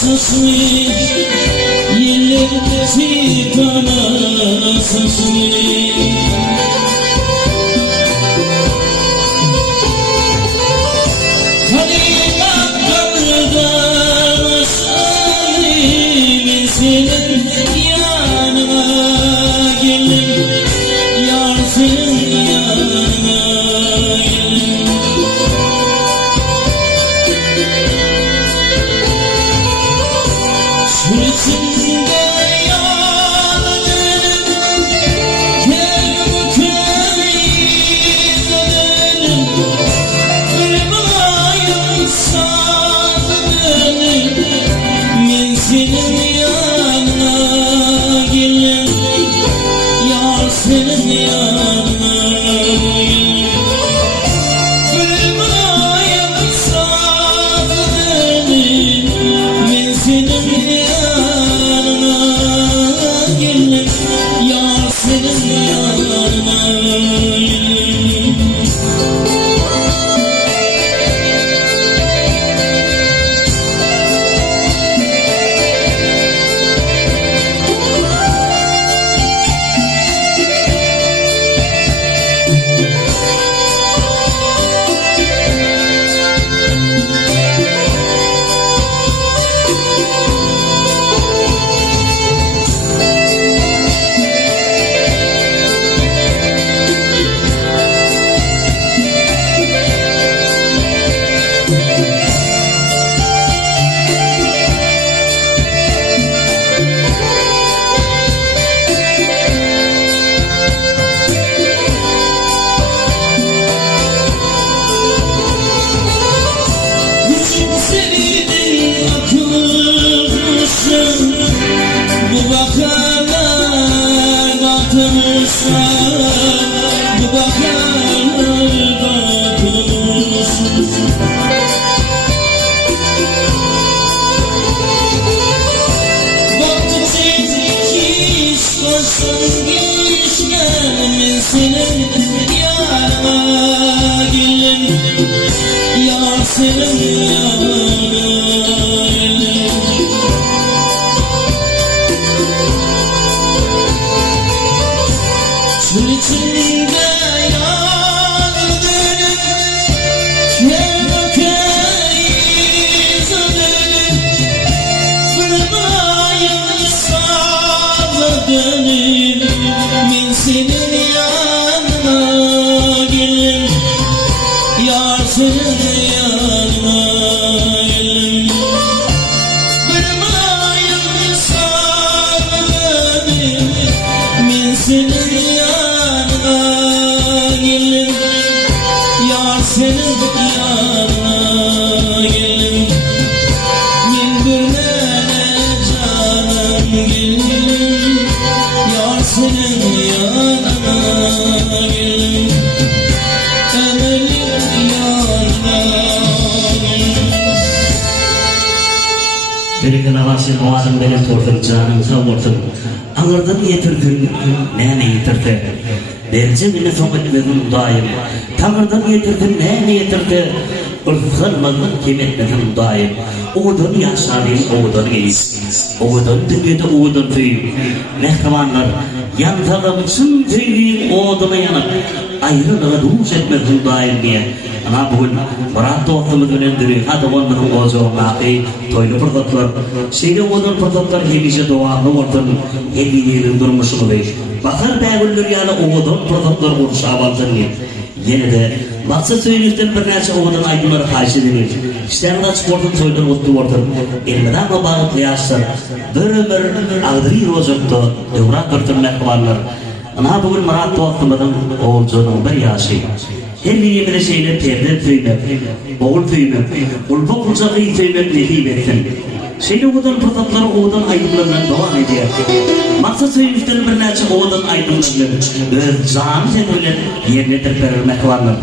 sesli Yelleri kana sesli Kalimat kaldan aşağıyım senin yanına gelin Yar senin yanına gelin Sürüsünde yanarım Kelime köylerim Kırmayım sazlarım Men senin yanına gelin Yar senin yanına gelin Kırmayım sazlarım Men senin yanına gelin Yar senin yanına gelin Bu bakanlar batırmışlar Bu bakanlar batırmışlar Baktı çekiş başın geçken Ben senin yanına gelin Yar senin yanına gelin Sür içinde yanarım Kelime köylerim Kırmayım sazlarım Men senin yanına gelin Yar senin yanına gelin Kırmayım sazlarım Men senin yanına gelin Yar senin yanına gelin Men birine canım gelin Yar senin yanına gelin Emelim yanına gelin Birikin avasın oğazın beni tortur canımıza vurtun Ağırdan yetirdin nene yetirdi Berce beni son etmedin daim Tanrıdan yetirdin nene yetirdi Irkılmadın kim etmedin daim Oğudun yaşadın oğudun geyiz Oğudun dünyada oğudun tüyüm Mehkavanlar Yantalım çın tüyüm oğuduna yanıp Ayrılığa duş etmedin daim diye Ana bugün Murat doğduğumuz önendiri Hadi onların oğuzun naqi Toylu pırtıklar Şeyde oğudun pırtıklar Hemişe doğanlı ortun Hediyenin durmuşunu bey Bakar bägüller yani oğudun pırtıklar konuşabaltın diye Yine de Baksa söylükten bir nece oğudun aydınları karşı denir İşlerinde çıkordun soydun otlu ortun Elmeden o bağıt yaşlar Bir ömür ağdırı rozuktu Evrak örtün mehkumanlar Ana bugün Murat doğduğumuzun oğulcunun bir yaşı Her birine şeyle perde tüymek, oğul tüymek, ulpa kulcağı tüymek nefi etsin. Şeyle oğudan pırtıkları oğudan aydınlarından devam ediyor. Maksat söylemişlerin bir nece oğudan aydınlarından öz canı tedbirler yerine terpermek varlar.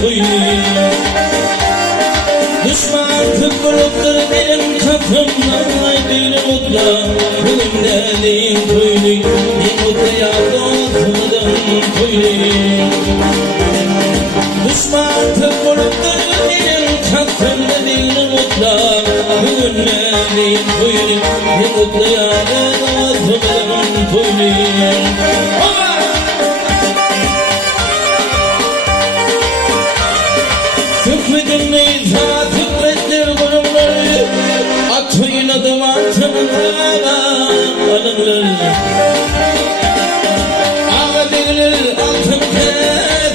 toylayım. Düşman tıkırıptır benim kapımda bir mutla bugün neredeyim toylayım. Bir mutluya dostumdan toylayım. Düşman tıkırıptır benim kapımda bir mutla bugün neredeyim toylayım. Bir mutluya dostumdan toylayım. Tıkvedin neyza tıkveddir kurumları at oynadım altınlara alınlar. Ağa değilir altın kefemler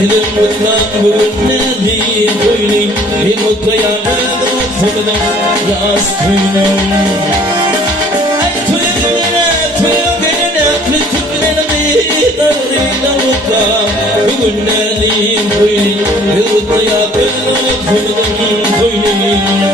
dedim mutlan bugün ne değil boylayım. Bir mutlu yarın dostumdan yaz koyunum. Ay tuya geline tütüklerimi darıyla mutla bugün ne değil boylayım. Bir mutlu yarın dostumdan boylayım.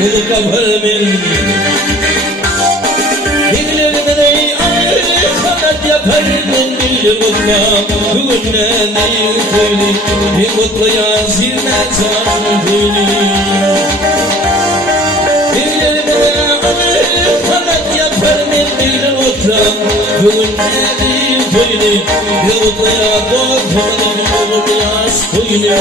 Hürmet kafarımın Diklerine kanat yaparım bir mutla bugün ne değil koydu bir mutluya zirnet zaman koydu. Diklerine kanat yaparım bir mutla bugün ne değil koydu bir mutluya dostumdan yaz koydu.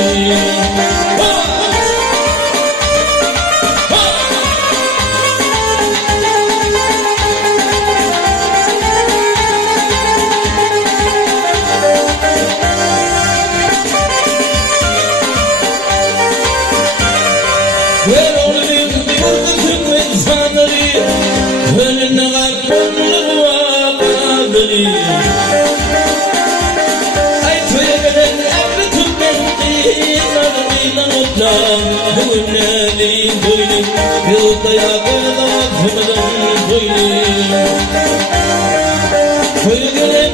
Ver oğlum kurtulsun insanları önüne kalkmanları vaadını. Ay toya gelen emri tükendi narıyla mutla bugün ne değil boynu yılda yakala tümden boynu. Toya gelen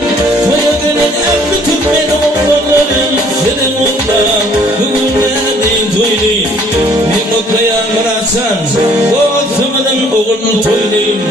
emri tüken oğlanların seni mutla bugün ne değil boynu. Mutluya mırasan, dostumdan oğlunu toylayım.